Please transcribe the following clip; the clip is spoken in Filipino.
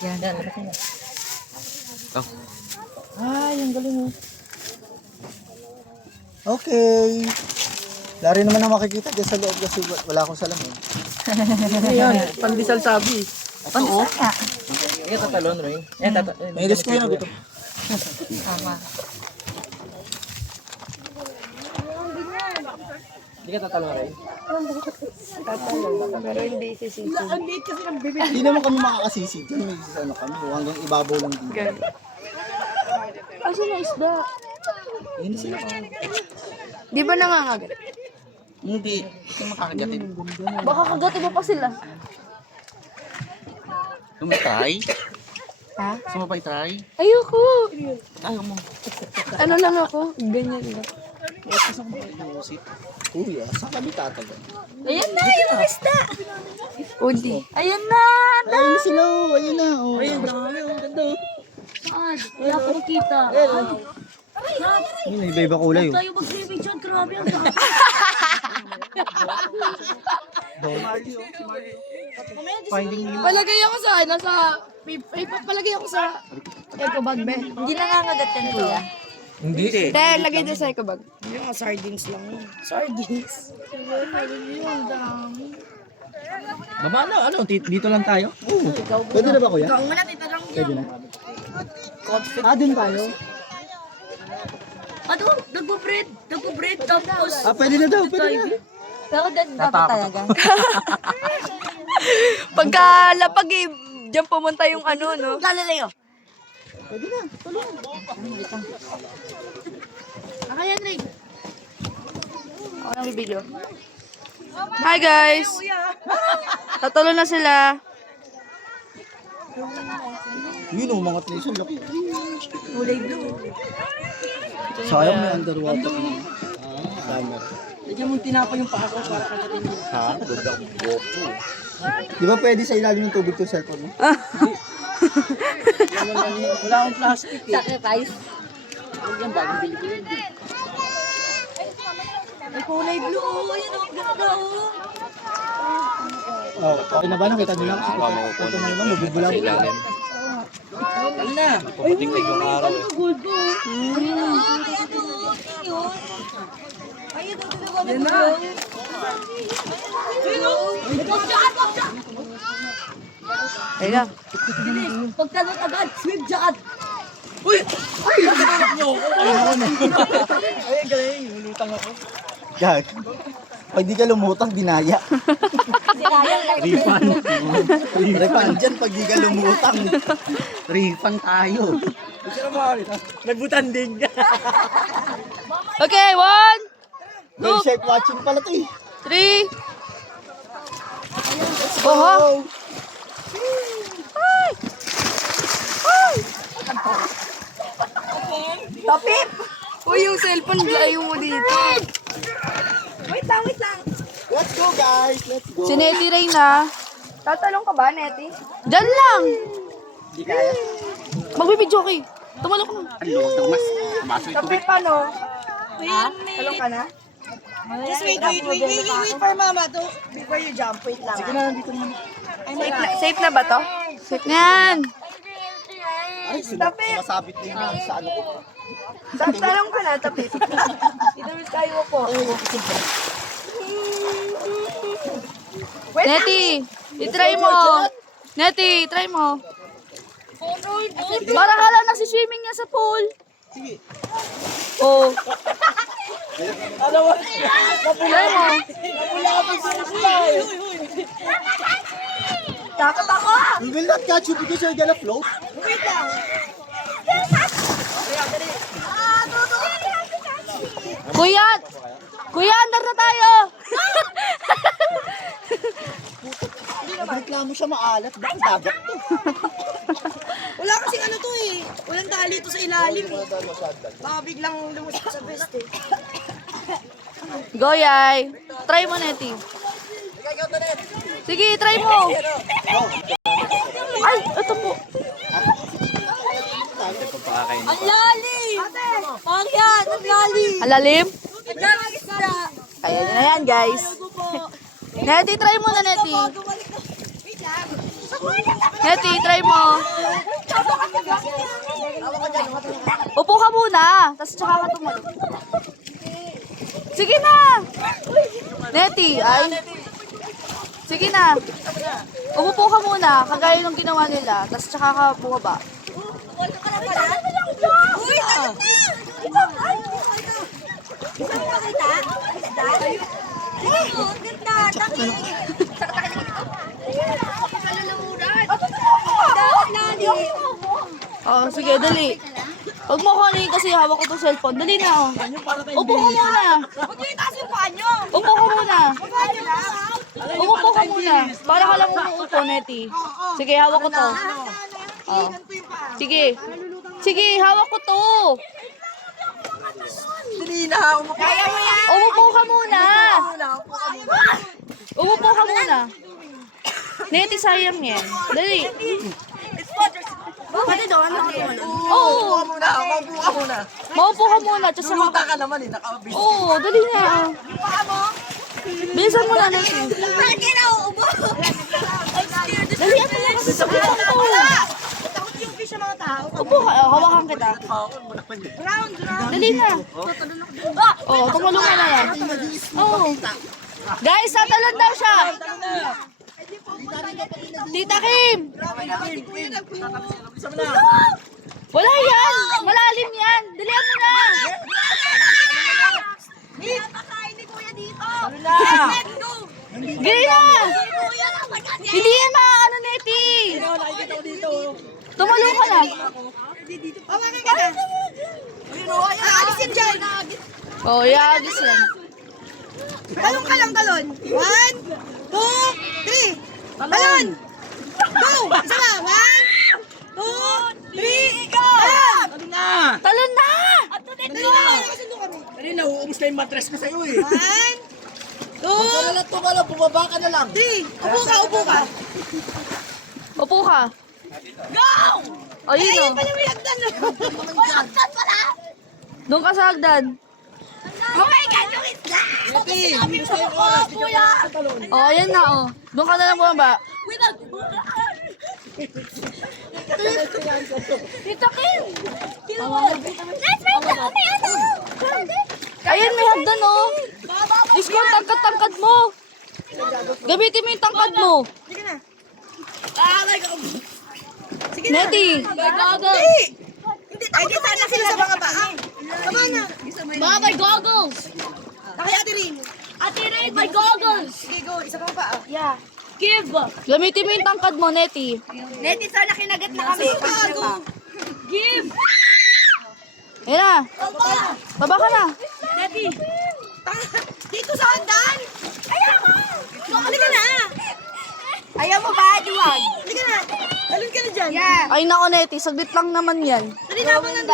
Yan. Oh. Ay, ang galing oh. Okay. Lari naman na makikita dyan sa loob kasi wala akong salamin. Ayan, pandesal sabi. Pandesal nga. Hindi ka tatalon, Ray. May ilis ko yun, gutom. Tama. Hindi ka tatalon, Ray. Pero hindi sisisi. Hindi naman kami makakasisid. Diyan may ano kami. Hanggang ibabaw lang dito. Asa na isda? Hindi sila. Di ba nangangagat? Hindi. Hindi makakagatin. Baka kagatin mo pa sila. Tumitry? Ha? Sumabay try? Ayoko. Ayaw mo. Ano lang ako? Ganyan lang. Kuya, saan kami tatagal? Ayan na, yung isda. Uli. Ayan na. Ayun sila, oh. Ayun na. Oh. Ayun, dami. Ang ganda. Saan? Wala ko nakita. Ayun, iba-iba kulay. Oh. Tayo mag-swimming dyan. Grabe ang dami. Palagay ako sa ano sa palagay ako sa eco bag be. Hindi nangangagat yan kuya. Hindi. Dahil lagay din sa eco bag. Yung mga sardines lang. Sardines. Baba na, ano? Dito lang tayo? Pwede na ba, kuya? Ikaw muna tita lang Pwede na. Ah, dun tayo? Ano? Nagpo-bread tapos. Ah, pwede na daw, pwede na. Pero dapat talaga. Pagka lapag eh, diyan pumunta yung ano, no? Galileo. Pwede na, tuloy. Nakayan rin. Ako nang bibidyo. Hi guys! Tatalo na sila. Yun, umangat na isang laki. Kulay blue. Sayang may underwater na. Summer. Lagyan mong tinapa yung paa ko para kagatin mo. Ha? Ganda. Gopo. Di ba pwede sa ilalim ng tubig to cellphone mo? Wala akong plastic eh. Sacrifice. Yan, bagong bili ko yun. May kulay blue. Ayun ang ganda oh. Oh, okay na ba? Nakita nyo lang? Ito na naman, magbubulaw. Ano na? Tingnan yung araw. Gold ko. Yan na. Ayun na. Pagtanong agad, swim dyan. Ay, galing. Lumutang ako. Gag. Pag di ka lumutang, dinaya. Refund. Refund dyan pag di ka lumutang. Refund tayo. Nagbutanding. Okay, 1, May shark watching pala to eh. 3. Oho. Tapip! Uy, yung cellphone, layo mo dito. Wait lang. Let's go guys, let's go. Si Nettie Ray na. Tatalong ka ba, Nettie? Diyan lang. Hindi kaya. Magbibidyo kay. Tumalong ka na. Ano? Huwag na mas. Maso ito. Tapip ano? Ha? Talong ka na? Just wait for mama to before you jump. Wait lang. Sige na, nandito naman. Safe na ba to? Safe na yan. Ay, sumasabit na yun sa ano ko. Talong ka na, Tapip. Dito tayo po. Nettie, itry mo. Nettie, try mo. Para ka lang nagsiswimming niya sa pool. Sige. Oh. Try mo. Takot ako. We will not catch you because you're gonna float. Kuya! Kuya, andar na tayo! Reklamo siya maalat. Bakit dagat to? Wala kasing ano to eh. Walang tali to sa ilalim eh. Baka biglang lumusok sa vest eh. Go, Yay! Try mo, Nettie. Sige, try mo! Ay, ito po. Ang lalim! Pangyan! Ang lalim! Ang lalim? Ang lalim isda! Ayan na yan, guys. Nettie, try mo na, Nettie. Wait lang. Neti, try mo. Upo ka muna, tapos tsaka ka tumalon. Sige na! Neti, ay. Sige na. Umupo ka muna, kagaya ng ginawa nila, tapos tsaka ka bumaba. Uy, takot na! Ito, ay! Gusto mo makita? Ganda! Takot! Oh, sige, dali. Huwag mo kunin kasi hawak ko itong cellphone. Dali na, oh. Upo ka muna. Huwag niyo itaas yung paa niyo! Upo ka muna. Paa niyo lang! Umupo ka muna. Para ka lang umuupo, Neti. Sige, hawak ko to. Oh. Sige. Sige, hawak ko to. Kaya mo yan! Umupo ka muna. Umupo ka muna. Neti, sayang yan. Dali. Pwede daw, ano ako naman? Oo. Maupo ka muna. Tsaka ka naman eh. Oo, dali na. Bilisan mo na, Neti. Bakit kayo nauubo? Dali mo na kasi sa buwan ko. Takot yung fish sa mga tao. Upo ka. Oh, hawakan kita. Round! Dali na. Oh, tumulong ka na yan. Oh. Guys, tatalon daw siya. Tita Kim. Wala yan. Malalim yan. Dalihan mo na. Napakain ni Kuya dito! Let's go! Gili na. Kuya, Hindi yan ano, Neti. Tumulong ka na. Pawakan ka na! Aalis yan dyan! Oh, yagis yan. Talon ka lang, talon! 1, 2, 3! Talon! Go! Isa ba? 1, 2, 3, go! Talon na. Dali na! Nakasundo kami. Kanina, uubos na yung mattress ko sa'yo eh. 1, 2, bumaba ka na lang. 3! Upo ka, upo ka! Upo ka. Go! O, yun o. Pala may hagdan na! May hagdan pala! Doon ka sa hagdan. Oh my God, yung isla! Sinabi mo ako, kuya! O, ayan na o. Doon ka na lang bumaba. Tita Kim! Let's make the ano! Ayan, may hagdan o. Diyos ko, ang tangkad-tangkad mo. Gamitin mo yung tangkad mo. Sige na. Ah, my God! Sige na. Neti. Hindi, takot na sila sa mga paa. Tama na. Mga may goggles. Nakaya Ate Rin. Ate Ray, my goggles. Sige, go. Isa pang paa. Yeah. Give. Gamitin mo yung tangkad mo, Neti. Neti, sana kinagat na kami. Go. Give. Ayan na. Baba ka na. Neti. Dito sa hagdan. Ayaw mo. Halika na. Ayaw mo ba, Diwag? Halika na. Halika na dyan. Yeah. Ay nako, Neti. Saglit lang naman yan. Dali naman lang